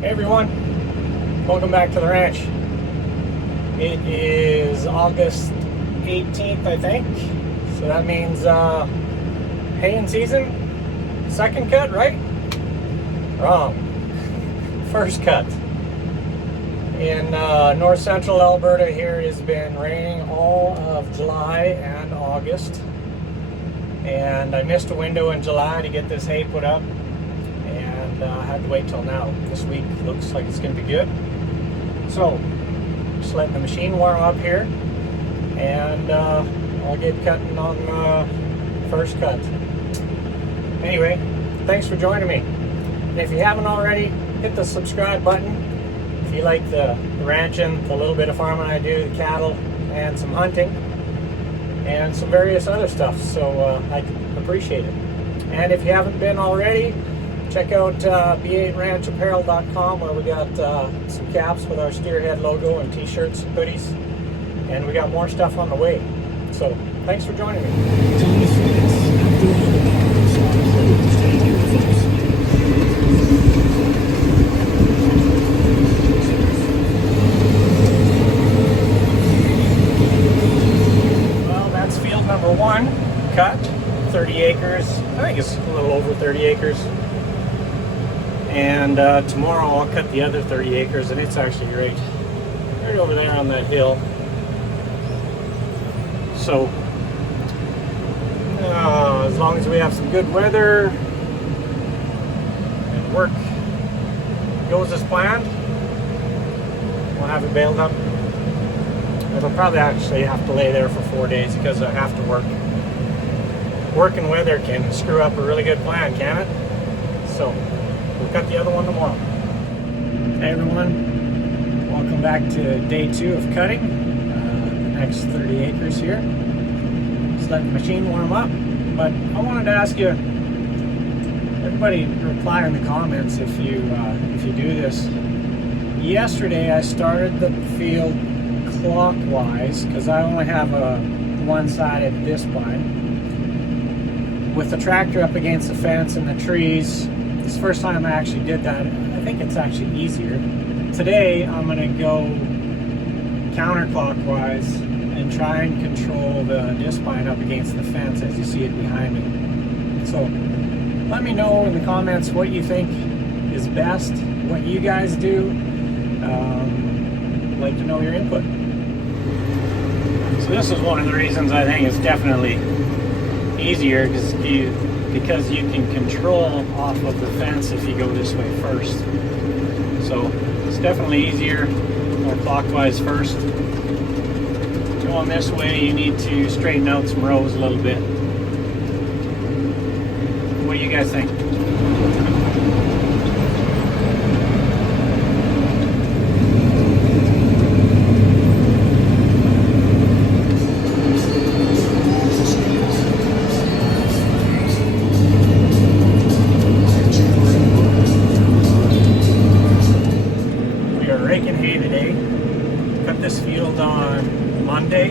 Hey everyone, welcome back to the ranch. It is August 18th, I think. So that means haying season. Second cut, right? Wrong. First cut. In north central Alberta here, it has been raining all of July and August. And I missed a window in July to get this hay put up. And I had to wait till now. This week looks like it's going to be good. So, just letting the machine warm up here. And I'll get cutting on first cut. Anyway, thanks for joining me. And if you haven't already, hit the subscribe button. If you like the ranching, the little bit of farming I do, the cattle, and some hunting, and some various other stuff. So I appreciate it. And if you haven't been already, check out b8ranchapparel.com, where we got some caps with our steerhead logo and t-shirts and hoodies, and we got more stuff on the way. So thanks for joining me. Well, that's field number one, cut, 30 acres. I think it's a little over 30 acres. And tomorrow I'll cut the other 30 acres, and it's actually right over there on that hill. So as long as we have some good weather and work goes as planned, we'll have it baled up. It'll probably actually have to lay there for 4 days because I have to work. Work and weather can screw up a really good plan, can it? So we'll cut the other one tomorrow. Hey everyone, welcome back to day 2 of cutting the next 30 acres here. Just letting the machine warm up. But I wanted to ask you, everybody reply in the comments if you do this. Yesterday I started the field clockwise because I only have a one-sided discbine. With the tractor up against the fence and the trees, this is the first time I actually did that. I think it's actually easier. Today I'm going to go counterclockwise and try and control the discbine up against the fence as you see it behind me. So let me know in the comments what you think is best, what you guys do. I'd like to know your input. So this is one of the reasons I think it's definitely easier, because you can control off of the fence if you go this way first. So it's definitely easier, more clockwise first. Going this way, you need to straighten out some rows a little bit. What do you guys think? This field on Monday,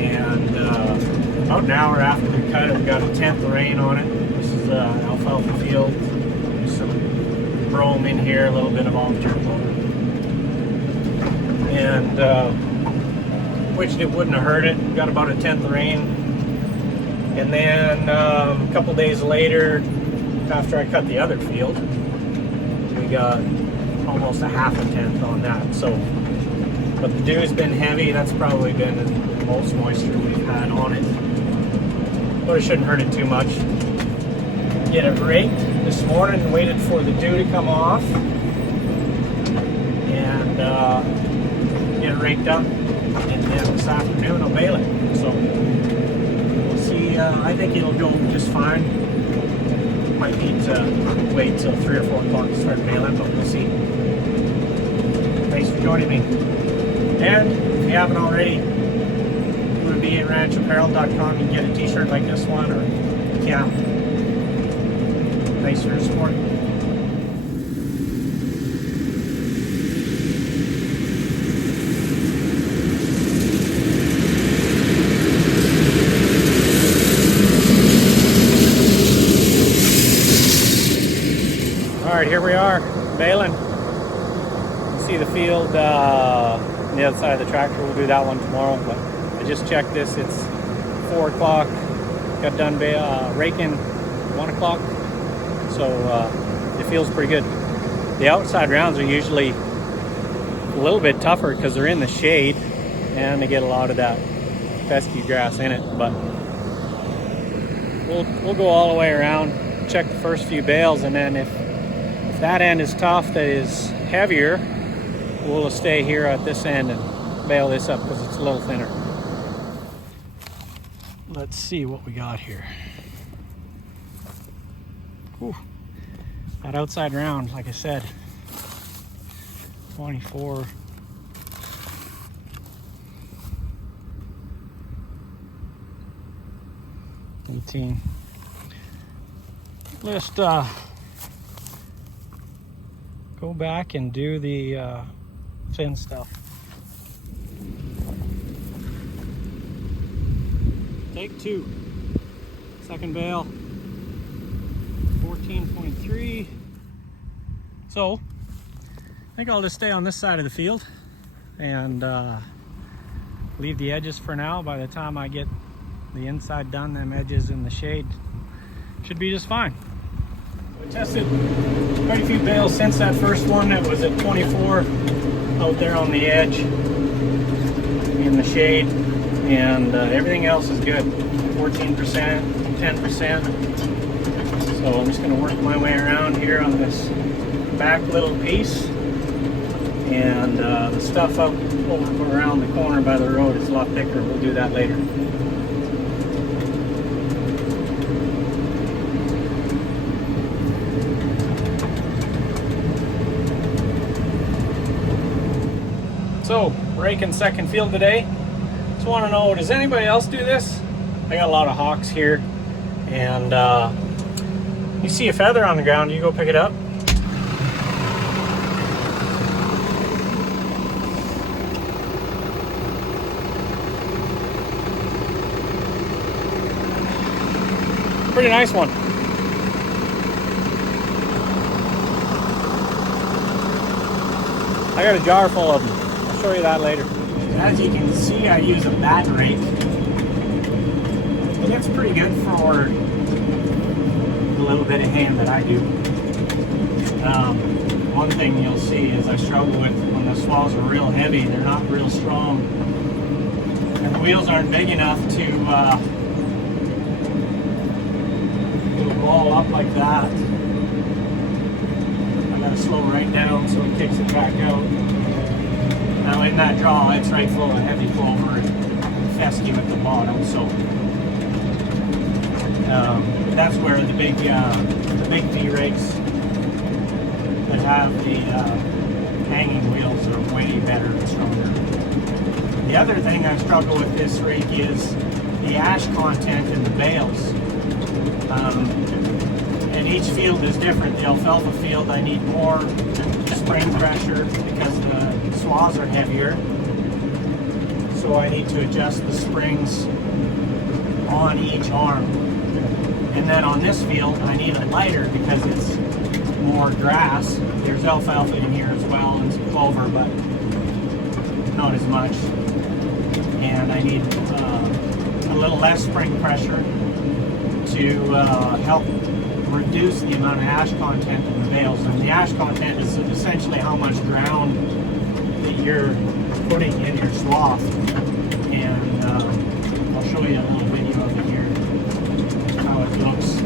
and about an hour after we cut it, we got a 10th of rain on it. This is alfalfa field. There's some brome in here, a little bit of all-term motor, and which it wouldn't have hurt it. We got about a 10th of rain, and then a couple days later, after I cut the other field, we got almost a half a tenth on that. So, but the dew's been heavy. That's probably been the most moisture we've had on it. But it shouldn't hurt it too much. Get it raked this morning and waited for the dew to come off, and get it raked up, and then this afternoon I'll bale it. So we'll see. I think it'll go just fine. Might need to wait till 3 or 4 o'clock to start baling, but we'll see. Thanks for joining me. And if you haven't already, go to b8ranchapparel.com. You can get a t-shirt like this one or a cap. Thanks for your support. All right, here we we are, baling. See the field on the other side of the tractor. We'll do that one tomorrow, but I just checked this. It's 4 o'clock. Got done raking 1 o'clock, so it feels pretty good. The outside rounds are usually a little bit tougher because they're in the shade and they get a lot of that fescue grass in it, but we'll go all the way around, check the first few bales, and then if that end is tough, that is heavier, we'll stay here at this end and bale this up because it's a little thinner. Let's see what we got here. Whew. That outside round, like I said, 24. Let's go back and do the fin stuff. Take 2. Second bale. 14.3. So I think I'll just stay on this side of the field and leave the edges for now. By the time I get the inside done, them edges in the shade should be just fine. We tested quite a few bales since that first one. That was at 24 out there on the edge in the shade, and everything else is good. 14%, 10%. So I'm just going to work my way around here on this back little piece, and the stuff up over around the corner by the road is a lot thicker. We'll do that later. So, raking second field today. Just want to know, does anybody else do this? I got a lot of hawks here, and you see a feather on the ground, you go pick it up. Pretty nice one. I got a jar full of them. I'll show you that later. As you can see, I use a bat-rake. And it's pretty good for a little bit of haying that I do. One thing you'll see is I struggle with when the swaths are real heavy, they're not real strong. And the wheels aren't big enough to do a ball up like that. I gotta slow right down so it kicks it back out. Now in that draw, it's right full of heavy clover and fescue at the bottom, so that's where the big v-rakes that have the hanging wheels are way better and stronger. The other thing I struggle with this rake is the ash content in the bales. And each field is different. The alfalfa field, I need more spring pressure because the swaths are heavier. So I need to adjust the springs on each arm. And then on this field, I need it lighter because it's more grass. There's alfalfa in here as well and some clover, but not as much. And I need a little less spring pressure to help reduce the amount of ash content in the bales. And the ash content is essentially how much ground that you're putting in your swath. And I'll show you a little video of it here, how it looks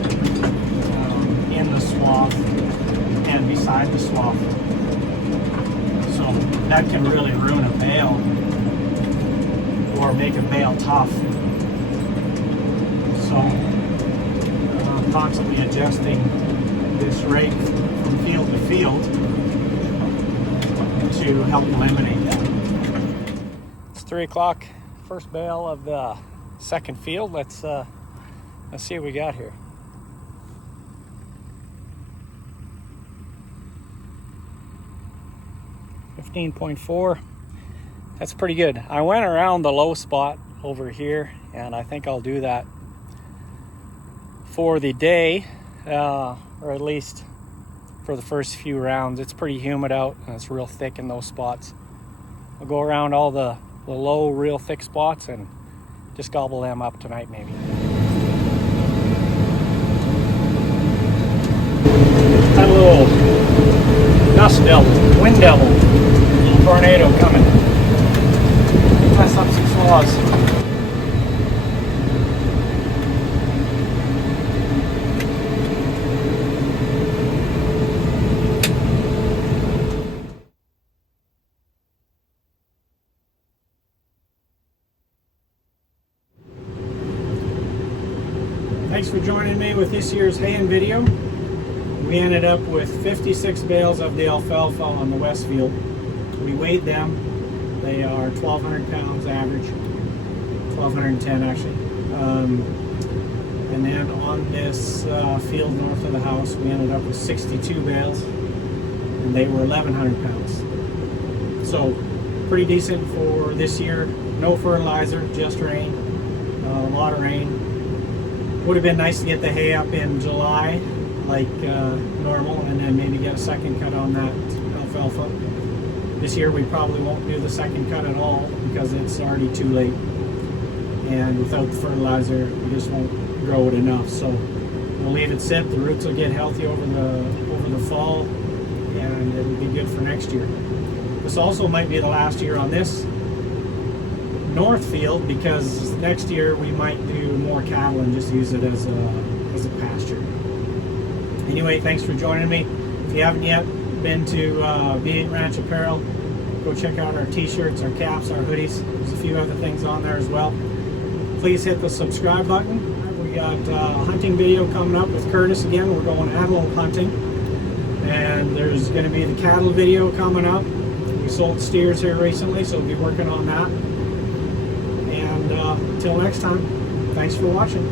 in the swath and beside the swath. So that can really ruin a bale or make a bale tough. So I'm constantly adjusting this rake from field to field to help eliminate that. It's 3 o'clock, first bale of the second field. Let's see what we got here. .4. That's pretty good. I went around the low spot over here, and I think I'll do that for the day, or at least for the first few rounds. It's pretty humid out and it's real thick in those spots. I'll go around all the low, real thick spots and just gobble them up tonight maybe. Had a little dust devil, wind devil, little tornado coming. Mess up some saws. Thanks for joining me with this year's haying video. We ended up with 56 bales of the alfalfa on the west field. We weighed them. They are 1,200 pounds average, 1,210 actually. And then on this field north of the house, we ended up with 62 bales, and they were 1,100 pounds. So pretty decent for this year. No fertilizer, just rain, a lot of rain. Would have been nice to get the hay up in July like normal, and then maybe get a second cut on that alfalfa. This year we probably won't do the second cut at all because it's already too late, and without the fertilizer we just won't grow it enough. So we'll leave it sit. The roots will get healthy over the fall, and it'll be good for next year. This also might be the last year on this north field, because next year we might do more cattle and just use it as a pasture. Anyway, thanks for joining me. If you haven't yet been to V8 Ranch Apparel, go check out our t-shirts, our caps, our hoodies. There's a few other things on there as well. Please hit the subscribe button. We got a hunting video coming up with Curtis again. We're going antelope hunting, and there's going to be the cattle video coming up. We sold steers here recently, so we'll be working on that. Until next time, thanks for watching.